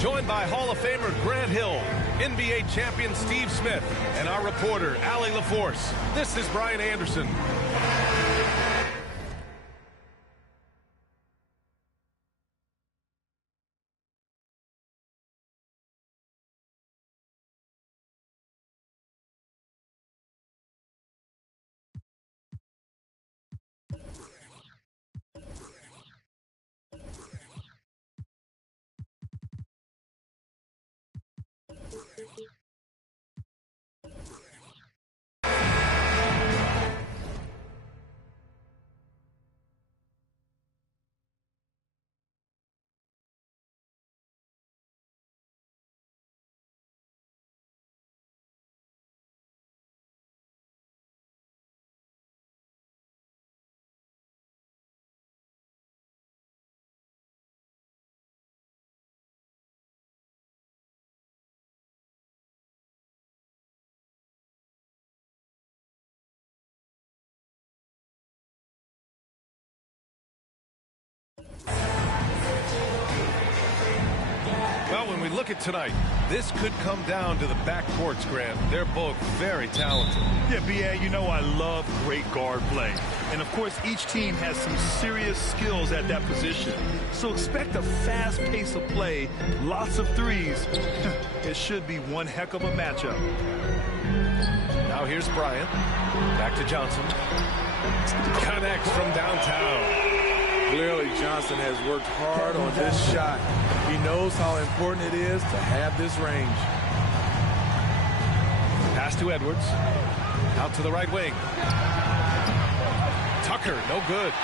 joined by Hall of Famer Grant Hill, NBA champion Steve Smith, and our reporter, Allie LaForce. This is Brian Anderson. Well, when we look at tonight, this could come down to the backcourts, Grant. They're both very talented. Yeah, B.A., you know I love great guard play. And, of course, each team has some serious skills at that position. So expect a fast pace of play, lots of threes. It should be one heck of a matchup. Now here's Bryant. Back to Johnson. Connects from downtown. Clearly, Johnson has worked hard on this shot. He knows how important it is to have this range. Pass to Edwards. Out to the right wing. Tucker, no good.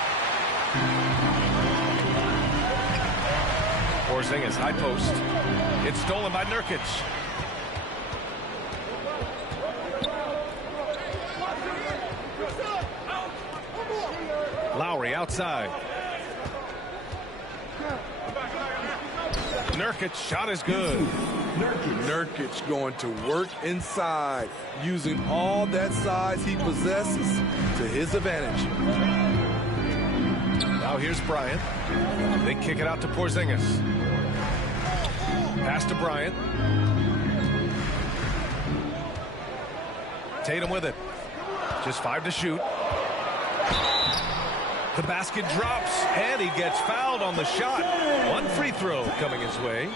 Porzingis, high post. It's stolen by Nurkic. Lowry outside. Nurkic, shot is good. Nurkic going to work inside, using all that size he possesses to his advantage. Now here's Bryant. They kick it out to Porzingis. Pass to Bryant. Tatum with it. Just 5 to shoot. The basket drops, and he gets fouled on the shot. One free throw coming his way.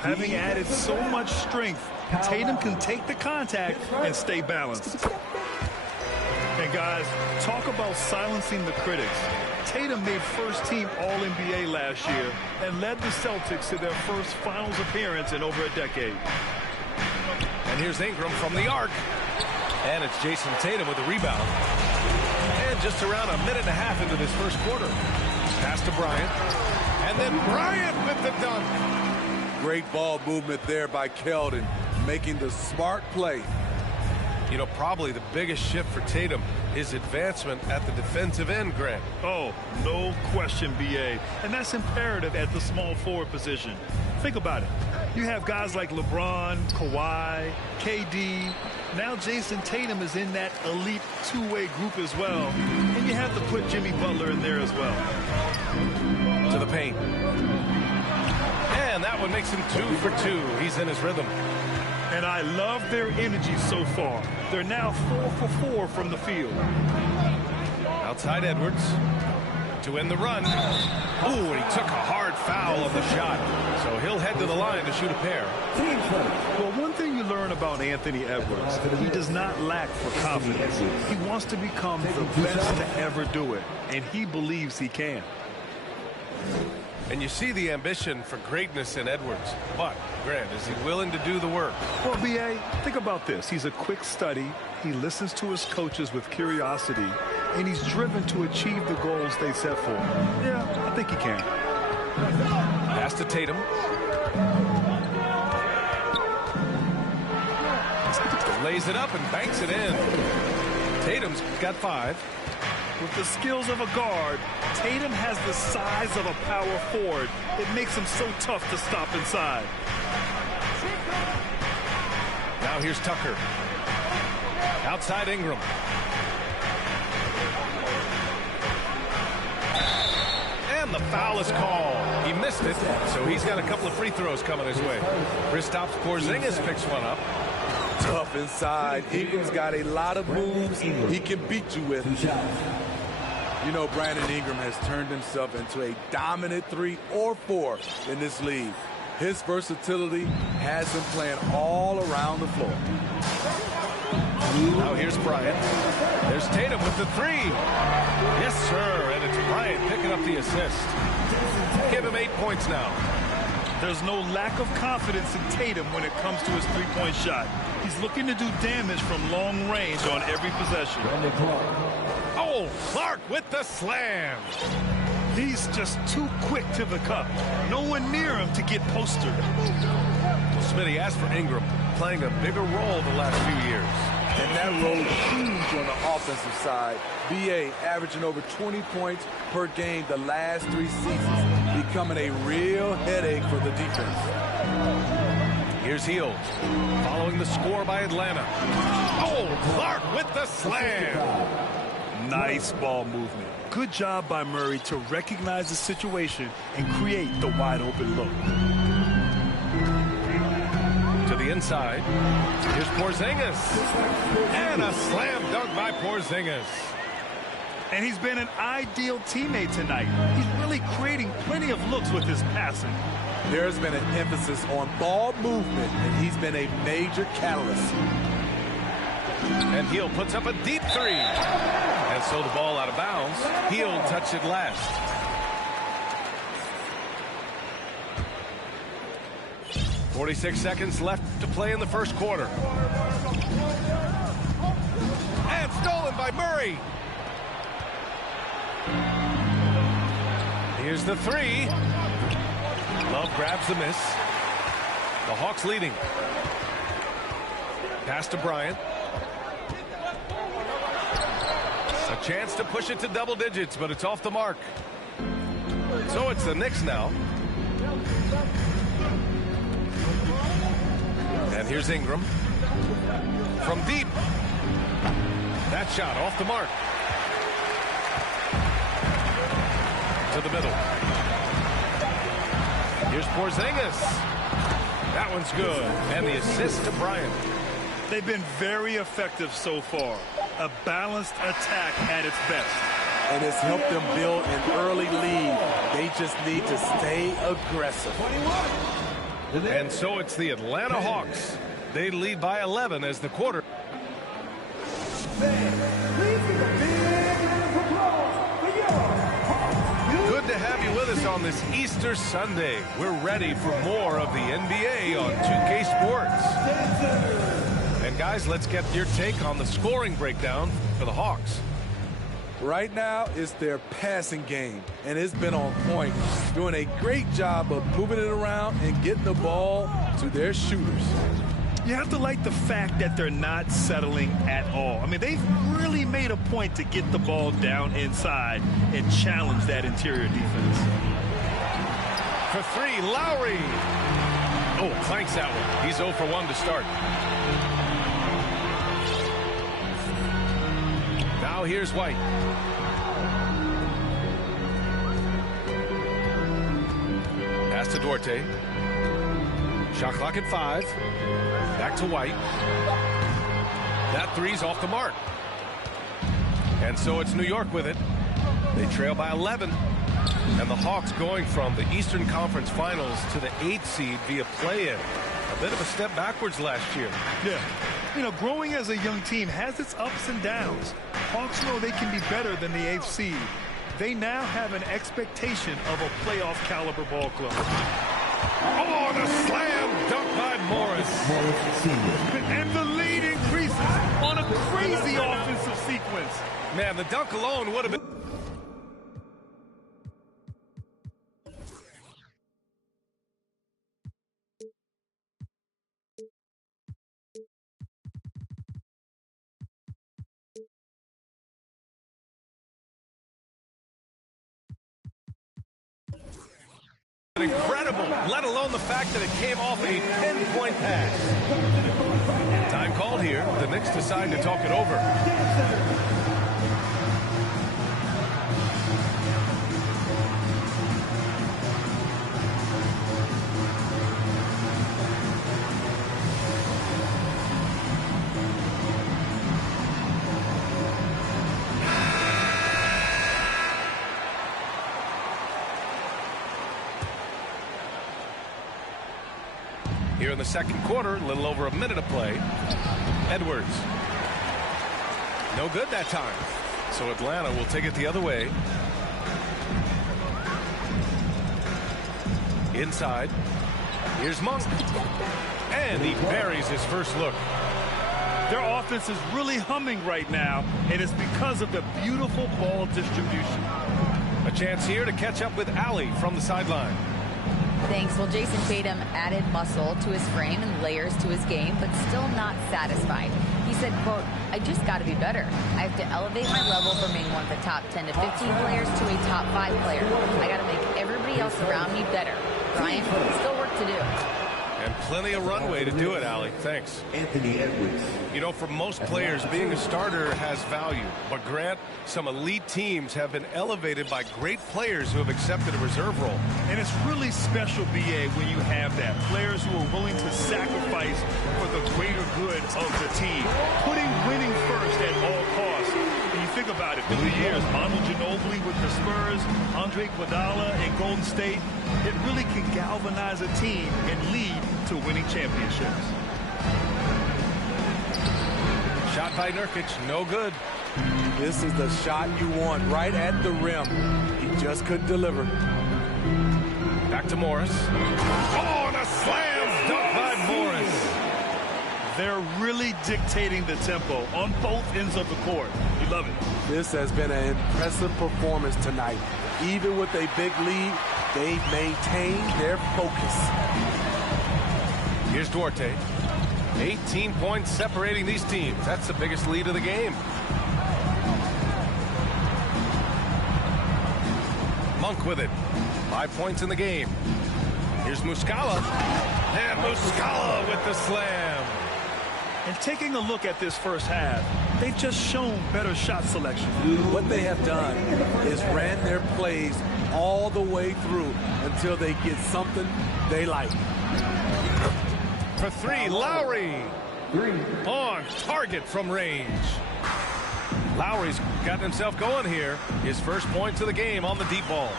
Having added so much strength, Tatum can take the contact and stay balanced. And guys, talk about silencing the critics. Tatum made first-team All-NBA last year and led the Celtics to their first finals appearance in over a decade. And here's Ingram from the arc. And it's Jason Tatum with the rebound. And just around a minute and a half into this first quarter. Pass to Bryant. And then Bryant with the dunk. Great ball movement there by Keldon, making the smart play. You know, probably the biggest shift for Tatum, his advancement at the defensive end, Grant. Oh, no question, B.A. And that's imperative at the small forward position. Think about it. You have guys like LeBron, Kawhi, KD. Now Jason Tatum is in that elite two-way group as well. And you have to put Jimmy Butler in there as well. To the paint. And that one makes him 2 for 2. He's in his rhythm. And I love their energy so far. They're now 4 for 4 from the field. Outside Edwards to end the run. Ooh, and he took a hard foul on the shot. So he'll head to the line to shoot a pair. Well, one thing you learn about Anthony Edwards, he does not lack for confidence. He wants to become the best to ever do it, and he believes he can. And you see the ambition for greatness in Edwards. But, Grant, is he willing to do the work? Well, B.A., think about this. He's a quick study. He listens to his coaches with curiosity, and he's driven to achieve the goals they set for him. Yeah, I think he can. Pass to Tatum. Lays it up and banks it in. Tatum's got 5. With the skills of a guard, Tatum has the size of a power forward. It makes him so tough to stop inside. Now here's Tucker. Outside Ingram. And the foul is called. He missed it, so he's got a couple of free throws coming his way. Kristaps Porzingis picks one up. Tough inside. Ingram's got a lot of moves he can beat you with. You know, Brandon Ingram has turned himself into a dominant 3 or 4 in this league. His versatility has him playing all around the floor. Now here's Bryant. There's Tatum with the 3. Yes, sir, and it's Bryant picking up the assist. Give him 8 points now. There's no lack of confidence in Tatum when it comes to his three-point shot. He's looking to do damage from long range on every possession. Oh, Clark with the slam. He's just too quick to the cup. No one near him to get postered. Well, Smitty, as for Ingram, playing a bigger role the last few years. And that role is huge on the offensive side. BA averaging over 20 points per game the last 3 seasons, becoming a real headache for the defense. Here's Hield, following the score by Atlanta. Oh, Clark with the slam. Nice ball movement. Good job by Murray to recognize the situation and create the wide open look. To the inside. Here's Porzingis. And a slam dunk by Porzingis. And he's been an ideal teammate tonight. He's really creating plenty of looks with his passing. There's been an emphasis on ball movement, and he's been a major catalyst. And Hield puts up a deep 3. And so the ball out of bounds. Hield touched it last. .46 seconds left to play in the first quarter. And stolen by Murray. Here's the 3. Love grabs the miss. The Hawks leading. Pass to Bryant. A chance to push it to double digits, but it's off the mark. So it's the Knicks now. And here's Ingram. From deep. That shot off the mark. To the middle. Here's Porzingis. That one's good. And the assist to Bryant. They've been very effective so far. A balanced attack at its best. And it's helped them build an early lead. They just need to stay aggressive. And so it's the Atlanta Hawks. They lead by 11 as the quarter. Good to have you with us on this Easter Sunday. We're ready for more of the NBA on 2K Sports. And guys, let's get your take on the scoring breakdown for the Hawks. Right now, it's their passing game, and it's been on point. Doing a great job of moving it around and getting the ball to their shooters. You have to like the fact that they're not settling at all. I mean, they've really made a point to get the ball down inside and challenge that interior defense. For 3, Lowry. Oh, clanks that one. He's 0 for 1 to start. Now here's White. Pass to Duarte. Shot clock at 5. Back to White. That 3's off the mark. And so it's New York with it. They trail by 11. And the Hawks going from the Eastern Conference Finals to the 8th seed via play-in. A bit of a step backwards last year. Yeah. You know, growing as a young team has its ups and downs. Hawks know they can be better than the 8th seed. They now have an expectation of a playoff caliber ball club. Oh, the slam dunk by Morris. And the lead increases on a crazy offensive sequence. Man, the dunk alone would have been... incredible, let alone the fact that it came off a pinpoint pass. Time called here. The Knicks decide to talk it over. Here in the second quarter, a little over a minute of play. Edwards. No good that time. So Atlanta will take it the other way. Inside. Here's Monk. And he buries his first look. Their offense is really humming right now, and it's because of the beautiful ball distribution. A chance here to catch up with Allie from the sideline. Thanks. Well, Jason Tatum added muscle to his frame and layers to his game, but still not satisfied. He said, quote, "I just got to be better. I have to elevate my level from being one of the top 10 to 15 players to a top 5 player. I got to make everybody else around me better. Brian, still work to do." And plenty of runway to do it, Allie. Thanks. Anthony Edwards. You know, for most players, being a starter has value. But Grant, some elite teams have been elevated by great players who have accepted a reserve role. And it's really special, B.A., when you have that. Players who are willing to sacrifice for the greater good of the team. Putting winning first at all costs. When you think about it, through the years, Manu Ginobili with the Spurs, Andre Iguodala in Golden State, it really can galvanize a team and lead to winning championships. Shot by Nurkic, no good. This is the shot you want right at the rim. He just couldn't deliver. Back to Morris. Oh, and a slam dunk by Morris. They're really dictating the tempo on both ends of the court. You love it. This has been an impressive performance tonight. Even with a big lead, they've maintained their focus. Here's Duarte. 18 points separating these teams. That's the biggest lead of the game. Monk with it. 5 points in the game. Here's Muscala. And Muscala with the slam. And taking a look at this first half, they've just shown better shot selection. What they have done is ran their plays all the way through until they get something they like. For three, Lowry. On target from range. Lowry's gotten himself going here. His first points of the game on the deep ball.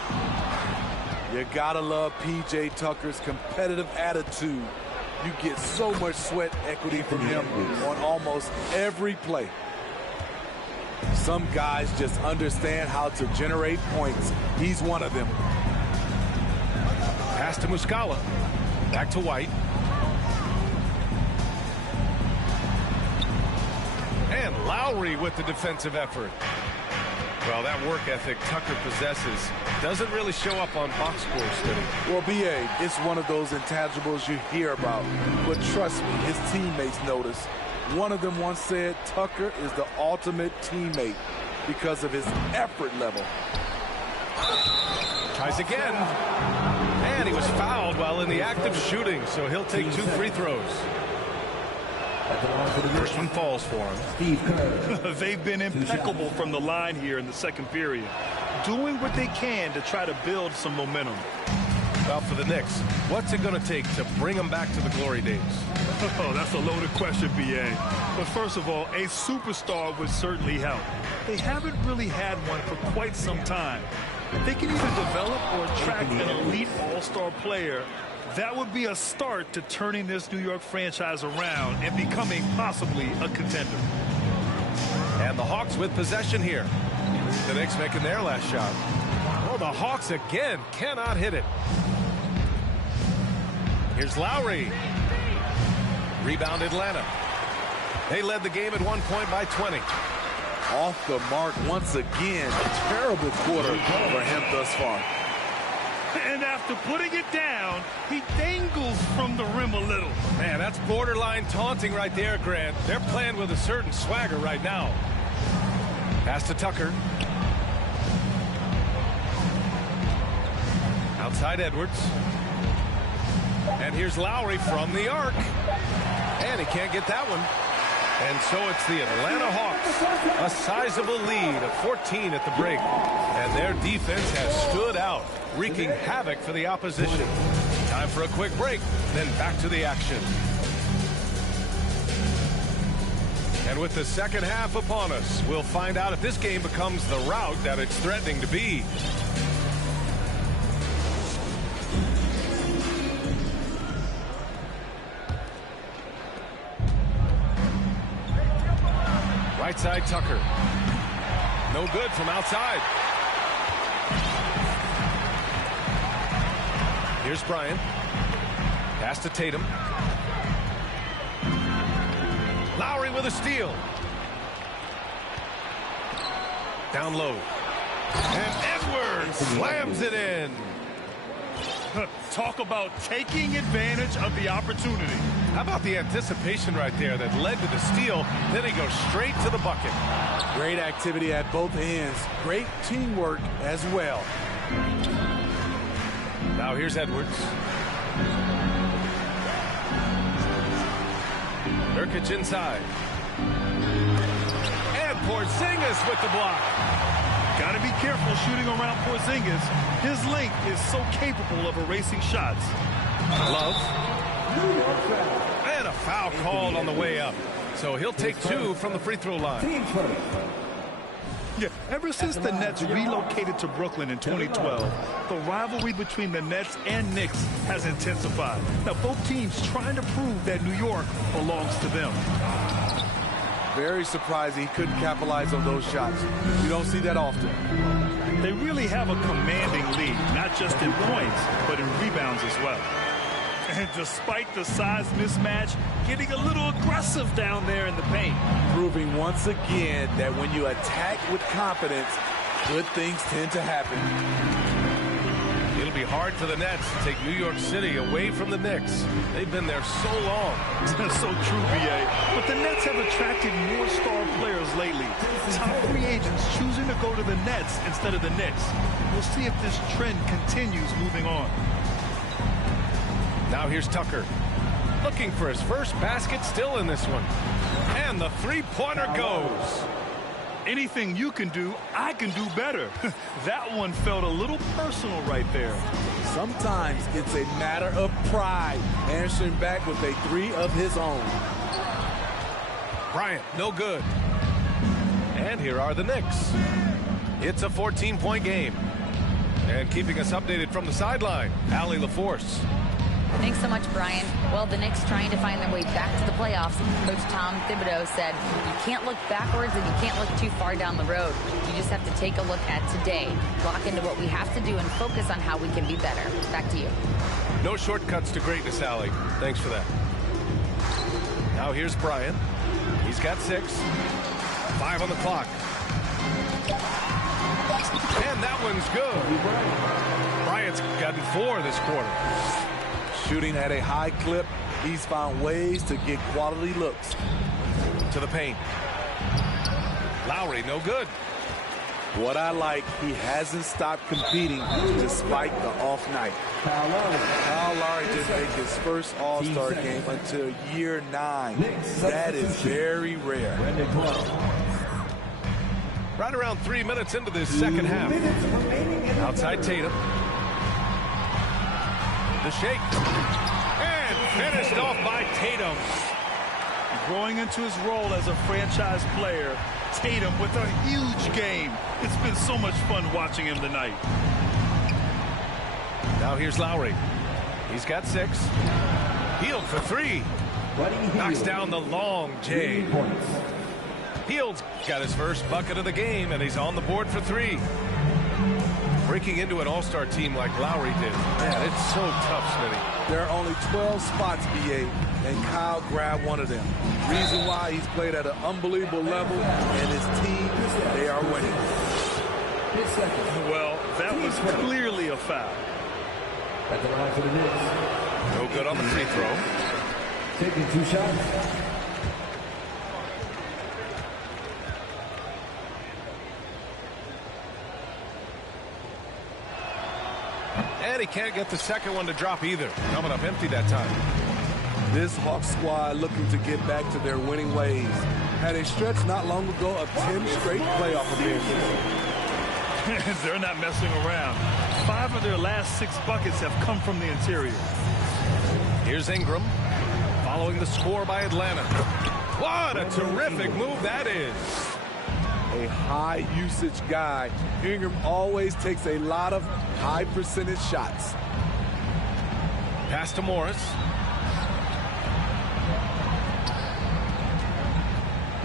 You gotta love P.J. Tucker's competitive attitude. You get so much sweat equity from him on almost every play. Some guys just understand how to generate points. He's one of them. Pass to Muscala. Back to White. And Lowry with the defensive effort. Well, that work ethic Tucker possesses doesn't really show up on box score study. Well, B.A., it's one of those intangibles you hear about. But trust me, his teammates notice. One of them once said Tucker is the ultimate teammate because of his effort level. Tries again. And he was fouled while in the act of shooting, so he'll take 2 free throws. First one falls for him. They've been impeccable from the line here in the second period, doing what they can to try to build some momentum. Well, for the Knicks, what's it going to take to bring them back to the glory days? Oh, that's a loaded question, B.A. But first of all, a superstar would certainly help. They haven't really had one for quite some time. They can either develop or attract an elite all-star player. That would be a start to turning this New York franchise around and becoming possibly a contender. And the Hawks with possession here. The Knicks making their last shot. Oh, the Hawks again cannot hit it. Here's Lowry. Rebound Atlanta. They led the game at 1 point by 20. Off the mark once again. A terrible quarter for him thus far. And after putting it down, he dangles from the rim a little. Man, that's borderline taunting right there, Grant. They're playing with a certain swagger right now. Pass to Tucker. Outside Edwards. And here's Lowry from the arc. And he can't get that one. And so it's the Atlanta Hawks. A sizable lead of 14 at the break. And their defense has stood out, wreaking havoc for the opposition. Time for a quick break, then back to the action. And with the second half upon us, we'll find out if this game becomes the rout that it's threatening to be. by Tucker. No good from outside. Here's Bryant. Pass to Tatum. Lowry with a steal. Down low. And Edwards slams it in. Talk about taking advantage of the opportunity. How about the anticipation right there that led to the steal? Then he goes straight to the bucket. Great activity at both ends. Great teamwork as well. Now here's Edwards. Nurkic inside. And Porzingis with the block. Got to be careful shooting around Porzingis. His length is so capable of erasing shots. Love. And a foul called on the way up. So he'll take 2 from the free throw line. Yeah, ever since the Nets relocated to Brooklyn in 2012, the rivalry between the Nets and Knicks has intensified. Now, both teams trying to prove that New York belongs to them. Very surprising he couldn't capitalize on those shots. You don't see that often. They really have a commanding lead, not just in points, but in rebounds as well. And despite the size mismatch, getting a little aggressive down there in the paint. Proving once again that when you attack with confidence, good things tend to happen. It'll be hard for the Nets to take New York City away from the Knicks. They've been there so long. That's so true, B.A. But the Nets have attracted more star players lately. Top free agents choosing to go to the Nets instead of the Knicks. We'll see if this trend continues moving on. Now here's Tucker. Looking for his first basket, still in this one. And the three-pointer goes. Anything you can do, I can do better. That one felt a little personal right there. Sometimes it's a matter of pride, answering back with a 3 of his own. Bryant, no good. And here are the Knicks. It's a 14-point game. And keeping us updated from the sideline, Allie LaForce. Thanks so much, Brian. Well, the Knicks trying to find their way back to the playoffs. Coach Tom Thibodeau said, you can't look backwards and you can't look too far down the road. You just have to take a look at today, lock into what we have to do, and focus on how we can be better. Back to you. No shortcuts to greatness, Allie. Thanks for that. Now here's Bryant. He's got 6. 5 on the clock. And that one's good. Bryant's gotten 4 this quarter. Shooting at a high clip, he's found ways to get quality looks. To the paint. Lowry, no good. What I like, he hasn't stopped competing despite the off night. Kyle Lowry didn't make his first All-Star game until year 9. That is very rare. Right around 3 minutes into this second half. Outside Tatum. The shake. And finished off by Tatum. Growing into his role as a franchise player, Tatum with a huge game. It's been so much fun watching him tonight. Now here's Lowry. He's got 6. Hield for 3. Knocks down the long J. Hield's got his first bucket of the game, and he's on the board for 3. Breaking into an all-star team like Lowry did. Man, it's so tough, Smitty. There are only 12 spots, B.A., and Kyle grabbed one of them. Reason why he's played at an unbelievable level, and his team, they are winning. Well, that was clearly a foul. At the line for the Knicks. No good on the free throw. Taking 2 shots. And he can't get the second one to drop either. Coming up empty that time. This Hawks squad looking to get back to their winning ways. Had a stretch not long ago of 10 straight playoff appearances. They're not messing around. 5 of their last 6 buckets have come from the interior. Here's Ingram. Following the score by Atlanta. What a terrific move that is. A high usage guy. Ingram always takes a lot of high percentage shots. Pass to Morris.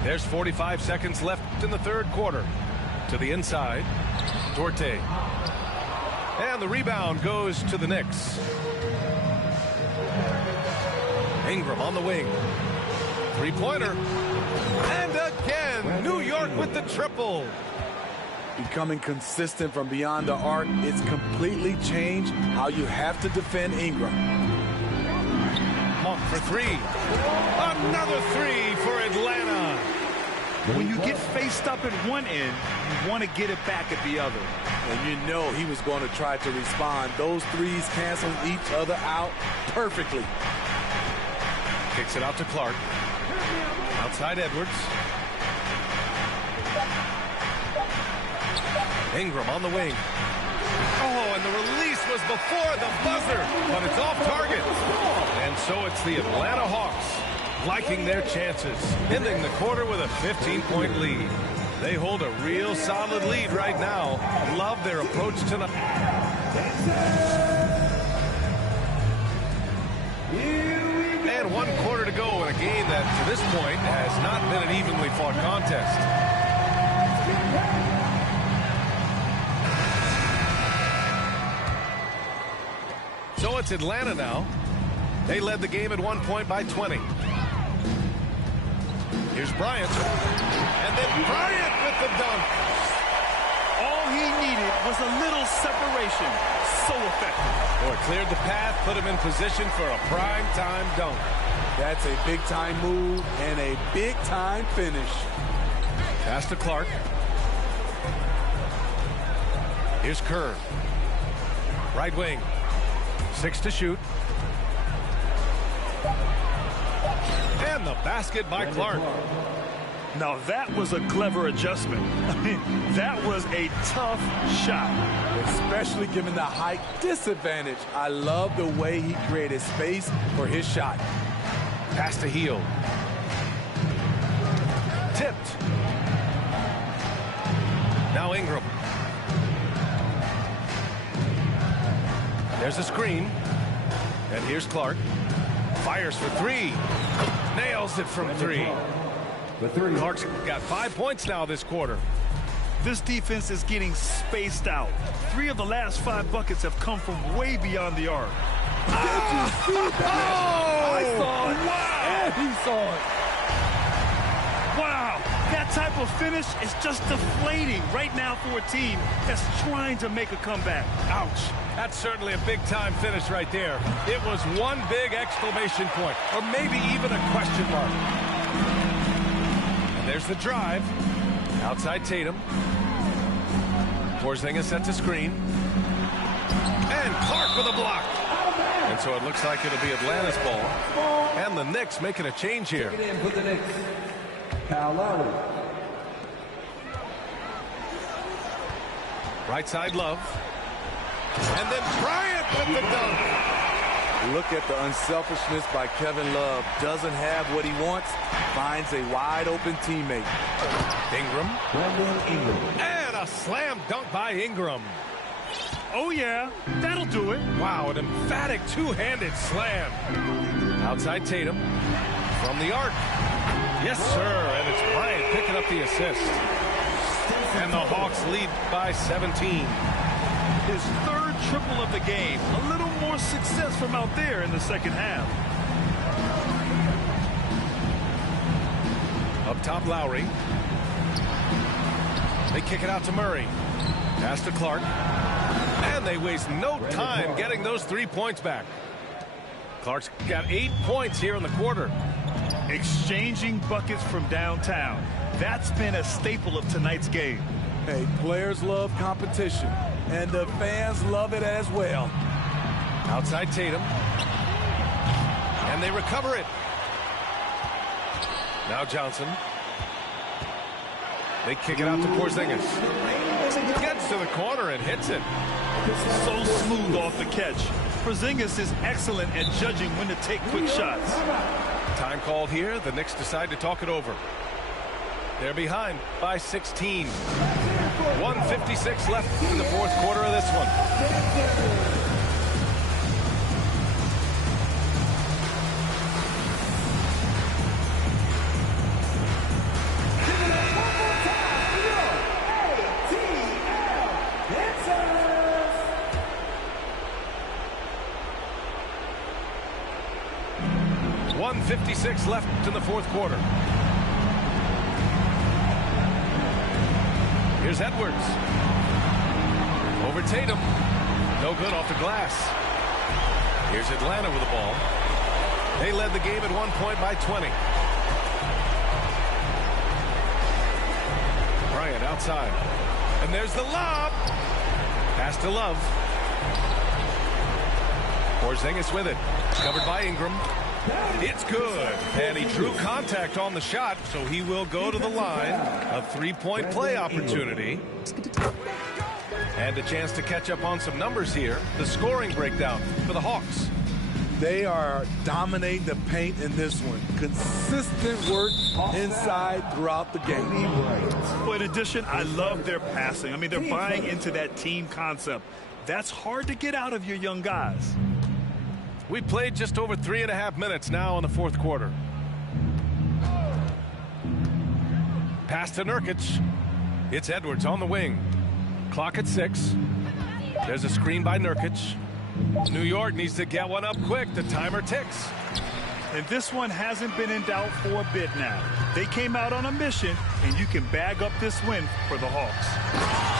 There's 45 seconds left in the third quarter. To the inside, Duarte. And the rebound goes to the Knicks. Ingram on the wing. Three-pointer. And again, New York with the triple. Becoming consistent from beyond the arc, it's completely changed how you have to defend Ingram. Monk for three. Another three for Atlanta. When you get faced up at one end, you want to get it back at the other. And you know he was going to try to respond. Those threes cancel each other out perfectly. Kicks it out to Clark. Outside Edwards. Ingram on the wing. Oh, and the release was before the buzzer, but it's off target. And so it's the Atlanta Hawks liking their chances, ending the quarter with a 15-point lead. They hold a real solid lead right now. Love their approach tonight. And 1 quarter to go in a game that, to this point, has not been an evenly fought contest. So it's Atlanta now. They led the game at 1 point by 20. Here's Bryant. And then Bryant with the dunk. All he needed was a little separation. So effective. Boy, cleared the path, put him in position for a prime-time dunk. That's a big-time move and a big-time finish. Pass to Clark. Here's Kerr. Right wing. 6 to shoot. And the basket by Clark. Now that was a clever adjustment. I mean, that was a tough shot. Especially given the height disadvantage. I love the way he created space for his shot. Pass to Hield. Tipped. Now Ingram. There's a screen. And here's Clark. Fires for three. Nails it from three. Clark's got 5 points now this quarter. This defense is getting spaced out. 3 of the last 5 buckets have come from way beyond the arc. Did you see that? I saw it. Wow. And he saw it. Wow. That type of finish is just deflating right now for a team that's trying to make a comeback. Ouch. That's certainly a big-time finish right there. It was one big exclamation point, or maybe even a question mark. And there's the drive. Outside Tatum. Porzingis sets a screen. And Clark with a block. And so it looks like it'll be Atlanta's ball. And the Knicks making a change here. Get in for the Knicks. Kyle Lowry. Right side Love. And then Bryant with the dunk. Look at the unselfishness by Kevin Love. Doesn't have what he wants. Finds a wide open teammate. Ingram. Brandon Ingram. And a slam dunk by Ingram. Oh, yeah. That'll do it. Wow, an emphatic two-handed slam. Outside Tatum. From the arc. Yes, sir. And it's Bryant picking up the assist. And the Hawks lead by 17. His third triple of the game. A little more success from out there in the second half. Up top, Lowry. They kick it out to Murray. Pass to Clark. And they waste no time getting those 3 points back. Clark's got 8 points here in the quarter. Exchanging buckets from downtown. That's been a staple of tonight's game. Hey, players love competition, and the fans love it as well. Outside Tatum. And they recover it. Now Johnson. They kick it out to Porzingis. Gets to the corner and hits it. So smooth off the catch. Porzingis is excellent at judging when to take quick shots. Time called here. The Knicks decide to talk it over. They're behind by 16. 1:56 left in the fourth quarter of this one. 1:56 left in the fourth quarter. Here's Edwards. Over Tatum. No good off the glass. Here's Atlanta with the ball. They led the game at 1 point by 20. Bryant outside. And there's the lob. Pass to Love. Porzingis with it. Covered by Ingram. It's good. And he drew contact on the shot, so he will go to the line. A three-point play opportunity. And a chance to catch up on some numbers here. The scoring breakdown for the Hawks. They are dominating the paint in this one. Consistent work inside throughout the game. Well, in addition, I love their passing. I mean, they're buying into that team concept. That's hard to get out of your young guys. We played just over 3.5 minutes now in the fourth quarter. Pass to Nurkic. It's Edwards on the wing. Clock at 6. There's a screen by Nurkic. New York needs to get one up quick. The timer ticks. And this one hasn't been in doubt for a bit now. They came out on a mission, and you can bag up this win for the Hawks.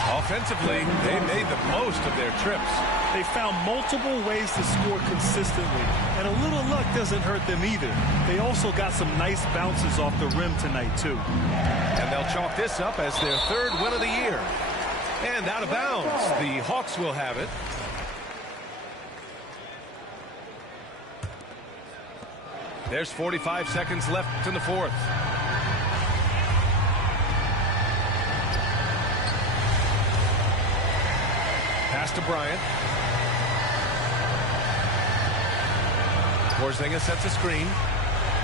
Offensively, they made the most of their trips. They found multiple ways to score consistently, and a little luck doesn't hurt them either. They also got some nice bounces off the rim tonight, too. And they'll chalk this up as their third win of the year. And out of bounds, the Hawks will have it. There's 45 seconds left in the fourth. Pass to Bryant. Porzingis sets a screen.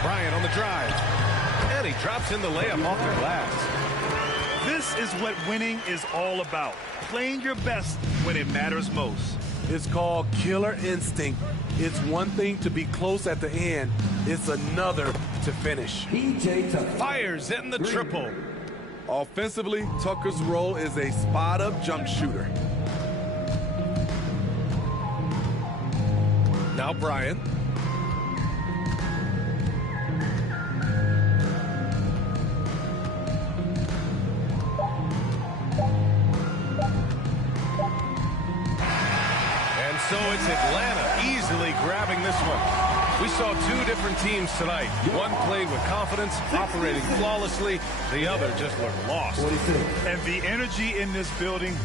Bryant on the drive. And he drops in the layup off the glass. This is what winning is all about. Playing your best when it matters most. It's called killer instinct. It's one thing to be close at the end. It's another to finish. Fires in the triple. Offensively, Tucker's role is a spot-up jump shooter. Now Bryant. So it's Atlanta easily grabbing this one. We saw two different teams tonight. One played with confidence, operating flawlessly. The other just looked lost. And the energy in this building